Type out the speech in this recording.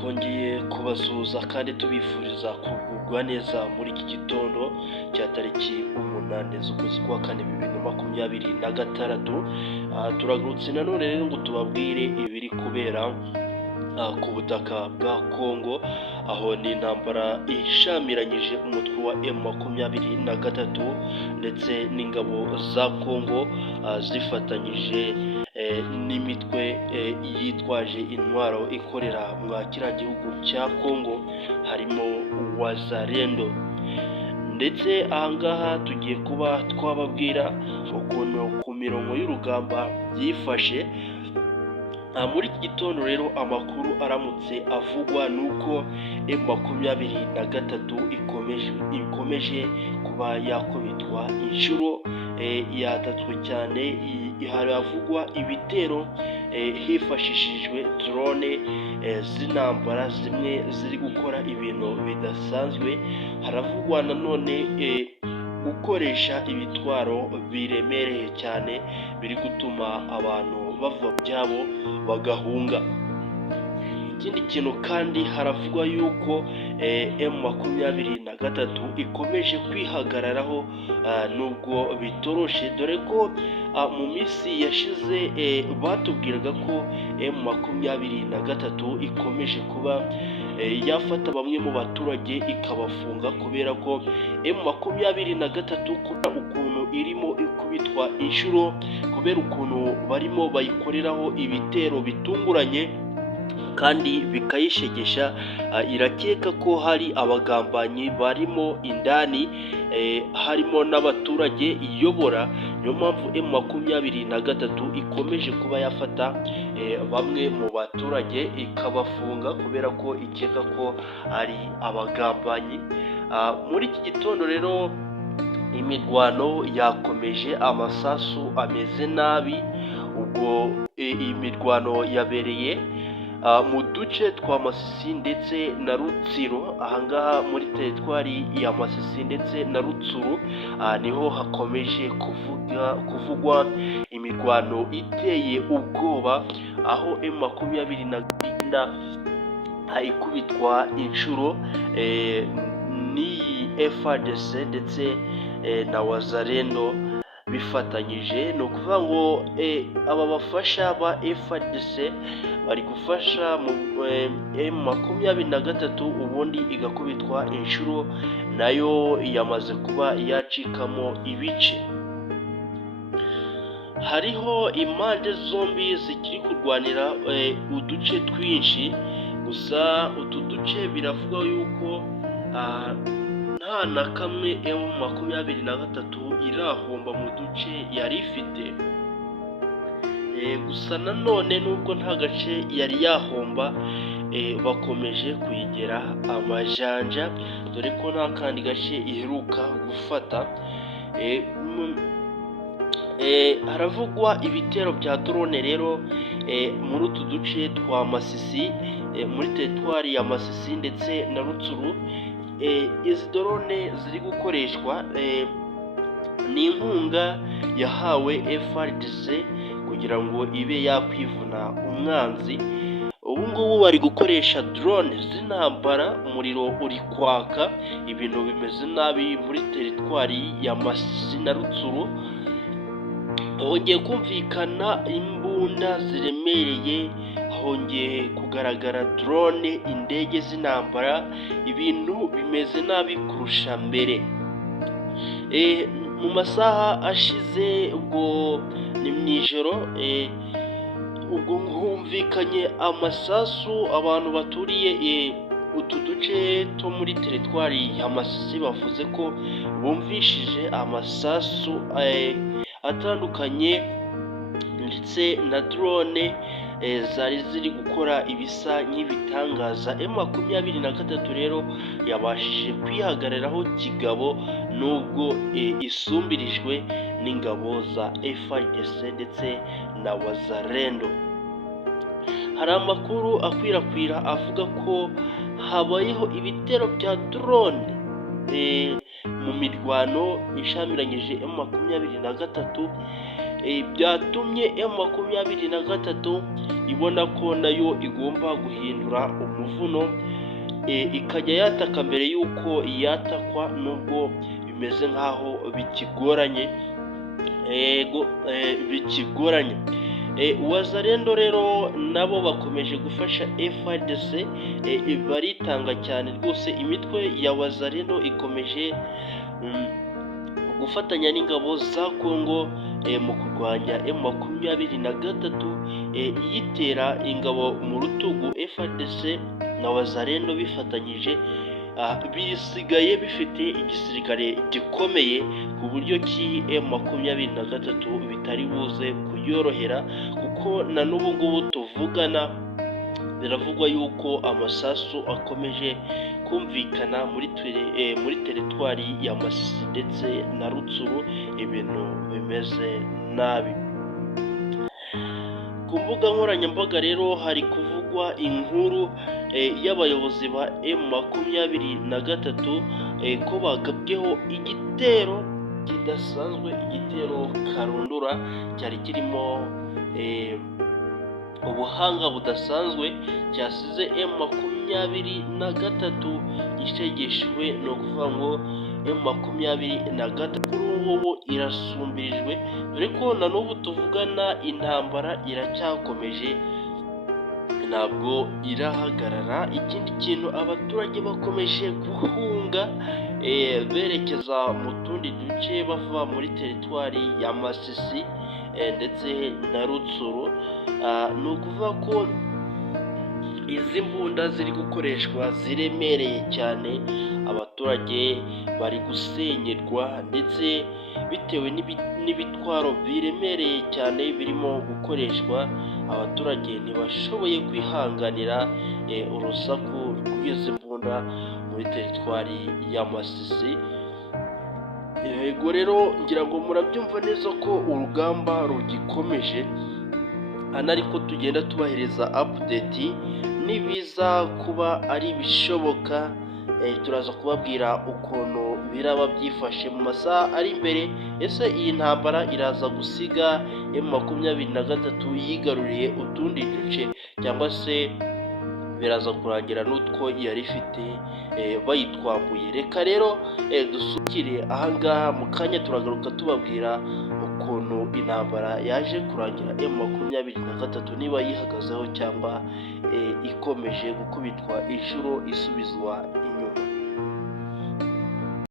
twongeye kubasuhuza kandi tubifuriza kugubwa neza muri iki gitondo cya tariki 8 z'ukwezi kwa kane 2026. Turagarutse nanone rero ngo tubabwire ibiri kubera ku butaka bwa Kongo, aho ni intambara ishamiranyije umutwe wa M23 ndetse n'ingabo za Kongo zifatanyije n'imitwe yitwaje intwaro ikorera mu kiriya gihugu cya Kongo, harimo Wazalendo. Ndetse ahangaha tugiye kuba twababwira ukuntu ku mirongo y'urugamba byifashe. Muri iki gitondo rero amakuru aramutse avugwa nuko M23 ikomeje kuba yakubitwa inshuro yatatswe cyane. Haravugwa ibitero hifashishijwe drone z'intambara zimwe ziri gukora ibintu bidasanzwe. Haravugwa nanone gukoresha ibitwaro biremereye cyane biri gutuma abantu bava byabo bagahunga. Ikindi kintu kandi haravugwa yuko M23 ikomeje kwihagararaho nubwo bitoroshe, dore ko mu minsi yashize batubwiraga ko M23 ikomeje kuba yafata bamwe mu baturage ikabafunga, kubera ko M23 kubera ukuntu irimo ikubitwa inshuro, kubera ukuntu barimo bayikoreraho ibitero bitunguranye kandi bikayishegesha. Irakeka ko hari abagambanyi barimo indani, harimo n'abaturage iyobora. Niyo mpamvu M23 ikomeje kuba yafata bamwe mu baturage ikabafunga, kubera ko ikeka ko ari abagambanyi. Muri iki gitondo rero imirwano yakomeje, amasasu ameze nabi. Ubwo iyi mirwano yabereye mu duce twa Masisi ndetse na Rutsiro. Ahangaha muri teritwari ya Masisi ndetse na Rutsiro niho hakomeje kuvugwa imirwano iteye ubwoba, aho M23 ikubitwa inshuro n'iyi FARDC ndetse na Wazalendo bifatanyije. Ni ukuvuga ngo aba bafasha ba FARDC bari gufasha mu M23, ubundi igakubitwa inshuro nayo yamaze kuba yacikamo ibice. Hariho impande zombi zikiri kurwanira uduce twinshi, gusa utu duce biravuga yuko nta na kamwe M23 irahomba mu duce yari ifite. Gusa nanone nubwo nta gace yari yahomba, bakomeje kuyigera amajanja, dore ko nta kandi gace iheruka gufata. Haravugwa ibitero bya drone rero muri utu duce twa Masisi, muri teritwari ya Masisi ndetse na Rutsuru. Izi drone ziri gukoreshwa ni inkunga yahawe FARDC kugira ngo ibe yakwivuna umwanzi. Ubu ngubu bari gukoresha drone z'intambara, umuriro uri kwaka, ibintu bimeze nabi muri teritwari ya Masisi na Rutsuru. Hongeye kumvikana imbunda ziremereye, hongeye kugaragara drone, indege z'intambara, ibintu bimeze nabi kurusha mbere. Mu masaha ashize, ubwo ni mu ijoro, ubwo humvikanye amasasu. Abantu baturiye utu duce two muri teritwari ya Masisi bavuze ko bumvishije amasasu atandukanye, ndetse na drone zari ziri gukora ibisa nk'ibitangaza. M23 rero yabashije kwihagararaho kigabo, nubwo isumbirijwe n'ingabo za FARDC ndetse na Wazalendo. Hari amakuru akwirakwira avuga ko habayeho ibitero bya drone mu mirwano ishamiranyije M23 byatumye M23 ibona ko nayo igomba guhindura umuvuno ikajya yataka mbere y'uko yatakwa, nubwo bimeze nk'aho bikigoranye. Wazalendo rero nabo bakomeje gufasha FARDC, baritanga cyane rwose. Imitwe ya Wazalendo ikomeje gufatanya n'ingabo za Kongo mu kurwanya M23 iyitera ingabo mu rutugu. FARDC na Wazalendo bifatanyije bisigaye bifite igisirikare gikomeye ku buryo ki M23 bitari buze kuyorohera, kuko na n'ubu ngubu tuvugana biravugwa yuko amasasu akomeje kumvikana muri teritwari ya Masisi ndetse na Rutsuru, ibintu bimeze nabi. Ku mbuga nkoranyambaga rero hari kuvugwa inkuru y'abayobozi ba M23 ko bagabweho igitero kidasanzwe, igitero karundura cyari kirimo ubuhanga budasanzwe, cyasize M23 ishegeshwe. No kuvuga ngo M23 kuri ubu irasumbirijwe, dore ko na n'ubu tuvugana intambara iracyakomeje, ntabwo irahagarara. Ikindi kintu, abaturage bakomeje guhunga berekeza mu tundi duce bava muri teritwari ya Masisi ndetse na Rutsuru. Ni ukuvuga ko izi mbunda ziri gukoreshwa ziremereye cyane, abaturage bari gusenyerwa, ndetse bitewe n'ibitwaro biremereye cyane birimo gukoreshwa. Abaturage ntibashoboye kwihanganira urusaku rw'izi mbunda muri teritwari ya Masisi. Yego rero ngira ngo murabyumva neza ko urugamba rugikomeje, ariko tugenda tubahereza update nibiza kuba ari bishoboka. Turaza kubabwira ukuntu biraba byifashe mu masaha ari imbere. Ese iyi ntambara iraza gusiga M23 yigaruriye utundi duce, cyangwa se biraza kurangira n'utwo yari ifite bayitwambuye? Reka rero dusukire ahangaha, mu kanya turagaruka tubabwira ukuntu intambara yaje kurangira M23 niba yihagazeho cyangwa ikomeje gukubitwa inshuro isubizwa inyuma.